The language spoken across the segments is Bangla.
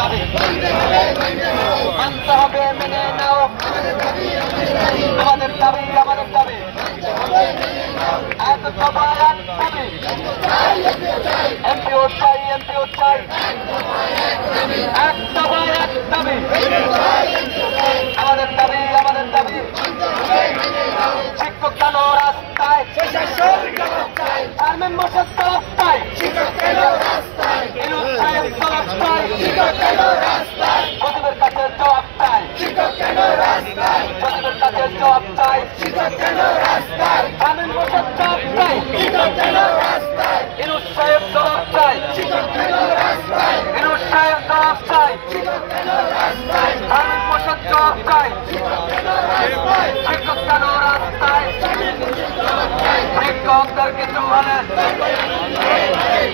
দাবি মানতে হবে, মেনে নাও আমাদের দাবি, আমাদের দাবি এক দফা এক দাবি। এমপিও চাই, এমপিও চাই, এক দফা এক দাবি আমাদের দাবি, আমাদের দাবি। শিক্ষক কেন রাস্তায়, চেয়ারম্যান মশার তরফ চাই, ইউনুস সাহেব তরফ চাই, সচিবের কাছে জবাব চাই, সচিবের কাছে জবাব চাই, চেয়ারম্যান মশার তরফ চাই, ইউনুস সাহেব তরফ চাই, ইউনুস সাহেব তরফ চাই, চেয়ারম্যান মশার জবাব চাই। শিক্ষক কেন রাস্তায়, শিক্ষকদের কিছু হলে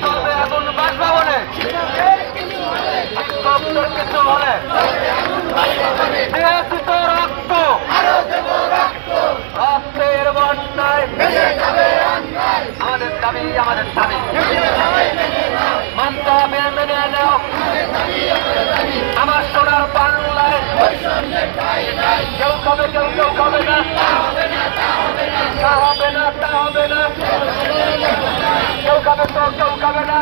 চলবে এখন বাসভবনে, শিক্ষকদের কিছু হলে দিয়েছি তো রক্ত, রক্তের বন্যায় আমাদের দাবি, আমাদের দাবি মানতে হবে, মেনে নাও আমার সোনার বাংলায় কেউ খাবে, কেউ কেউ খাবে না, তা হবে না, তা হবে না, কেউ খাবে তো কেউ খাবে না।